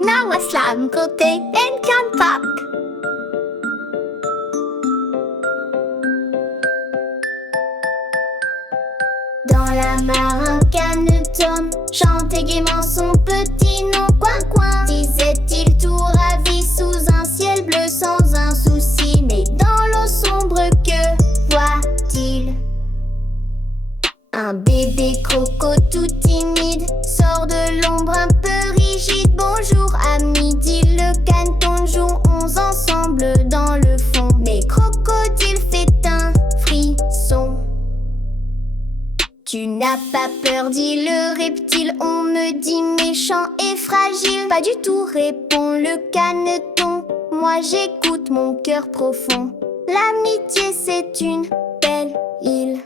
Nawaslam côté Encantac. Dans la mare, un canneton chantait gaiement son petit nom. Coin coin, disait-il tout ravi sous un ciel bleu sans un souci. Mais dans l'eau sombre, que voit-il? Un bébé croco tout timide sort de l'ombre un peu rigide. Bonjour ami, dit le canton, jouons ensemble dans le fond. Mais crocodile fait un frisson. Tu n'as pas peur, dit le reptile, on me dit méchant et fragile. Pas du tout, répond le caneton, moi j'écoute mon cœur profond. L'amitié c'est une belle île.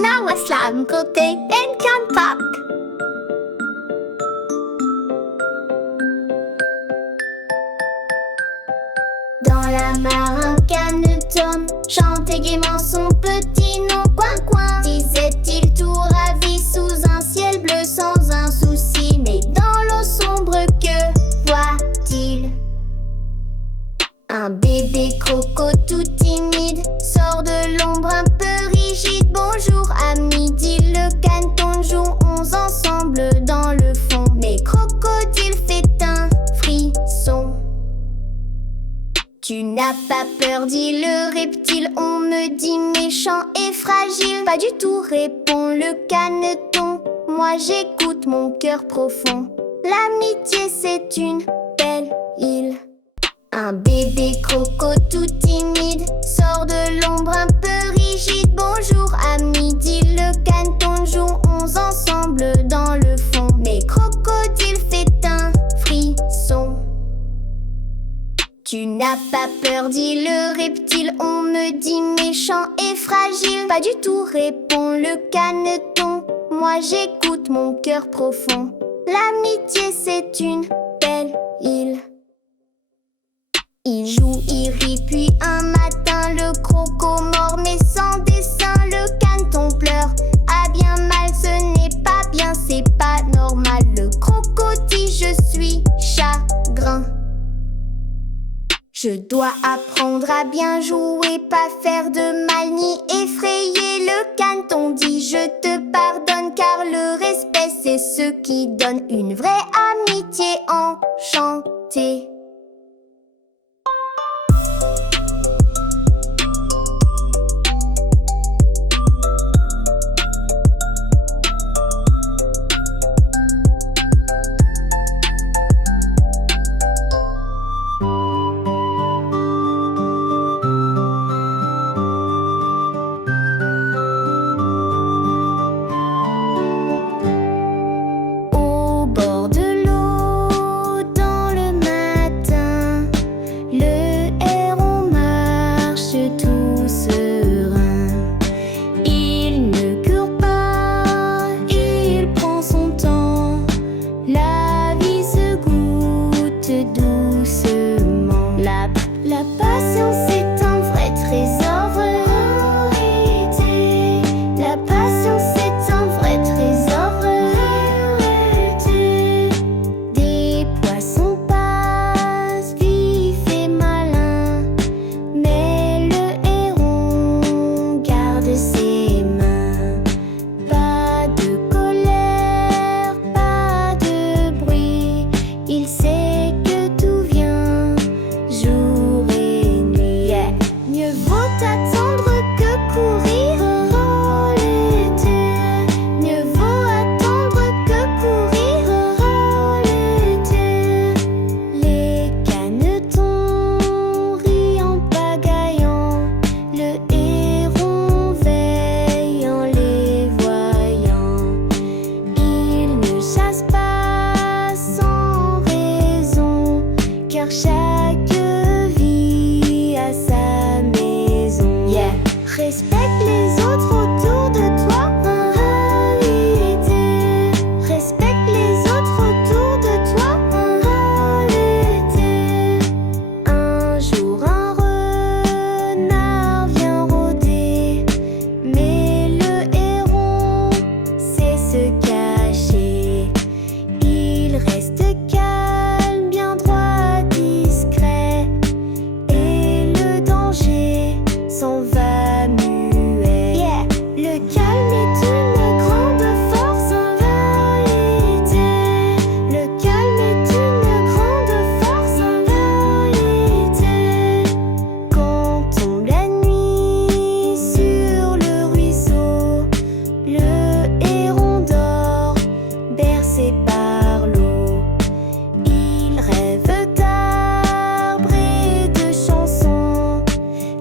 Nawaslam côté Encantac. Dans la mare, un canneton chantait gaiement son petit nom. Coin coin, disait-il tout ravi sous un ciel bleu sans un souci. Mais dans l'eau sombre, que voit-il? Un bébé croco tout timide sort de l'ombre un peu rigide. Bonjour ami, dit le canton, jouons ensemble dans le fond. Mais crocodile fait un frisson. Tu n'as pas peur, dit le reptile, on me dit méchant et fragile. Pas du tout, répond le caneton, moi j'écoute mon cœur profond. L'amitié c'est une belle île. Un bébé croco tout timide sort de l'ombre un peu rigide. Bonjour ami, dit le canton, jouons ensemble dans le fond. Mais crocodile fait un frisson. Tu n'as pas peur, dit le reptile, on me dit méchant et fragile. Pas du tout, répond le caneton, moi j'écoute mon cœur profond. L'amitié c'est une belle île. Il joue, il rit, puis un matin le croco mord mais sans dessein. Le caneton pleure, ah bien mal, ce n'est pas bien, c'est pas normal. Le croco dit je suis chagrin. Je dois apprendre à bien jouer, pas faire de mal ni effrayer. Le caneton dit je te pardonne car le respect c'est ce qui donne une vraie amitié enchantée. Au bord de l'eau, dans le calme est une grande force en réalité. Le calme est une grande force en réalité. Quand tombe la nuit sur le ruisseau, le héron dort, bercé par l'eau. Il rêve d'arbres et de chansons,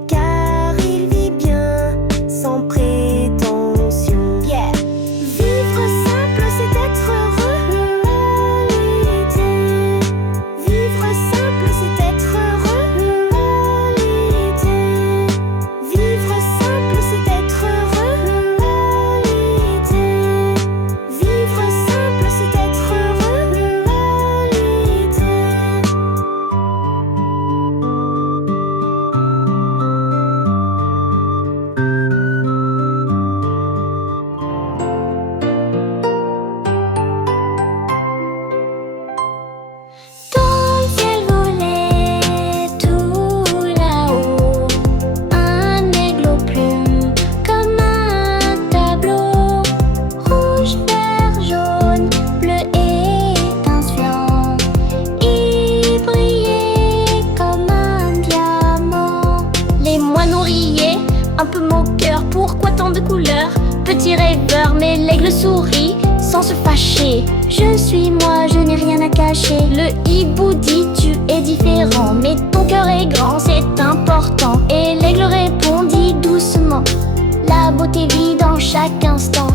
car il vit bien sans prétention. Yeah. Vivre simple, c'est être heureux en réalité. Vivre simple, c'est être heureux en réalité. Vivre simple, c'est être heureux en réalité. Vivre simple, c'est être heureux en réalité. Dans le ciel volait tout là-haut un aigle aux plumes comme un tableau. Rouge, vert, jaune, bleu étincelant. Il brillait comme un diamant. Les moineaux riaient, un peu moqueurs. Pourquoi tant de couleurs? Petit rêveur, mais l'aigle sourit sans se fâcher. Je suis moi, je n'ai rien à cacher. Le hibou dit tu es différent, mais ton cœur est grand, c'est important. Et l'aigle répondit doucement, la beauté vit dans chaque instant.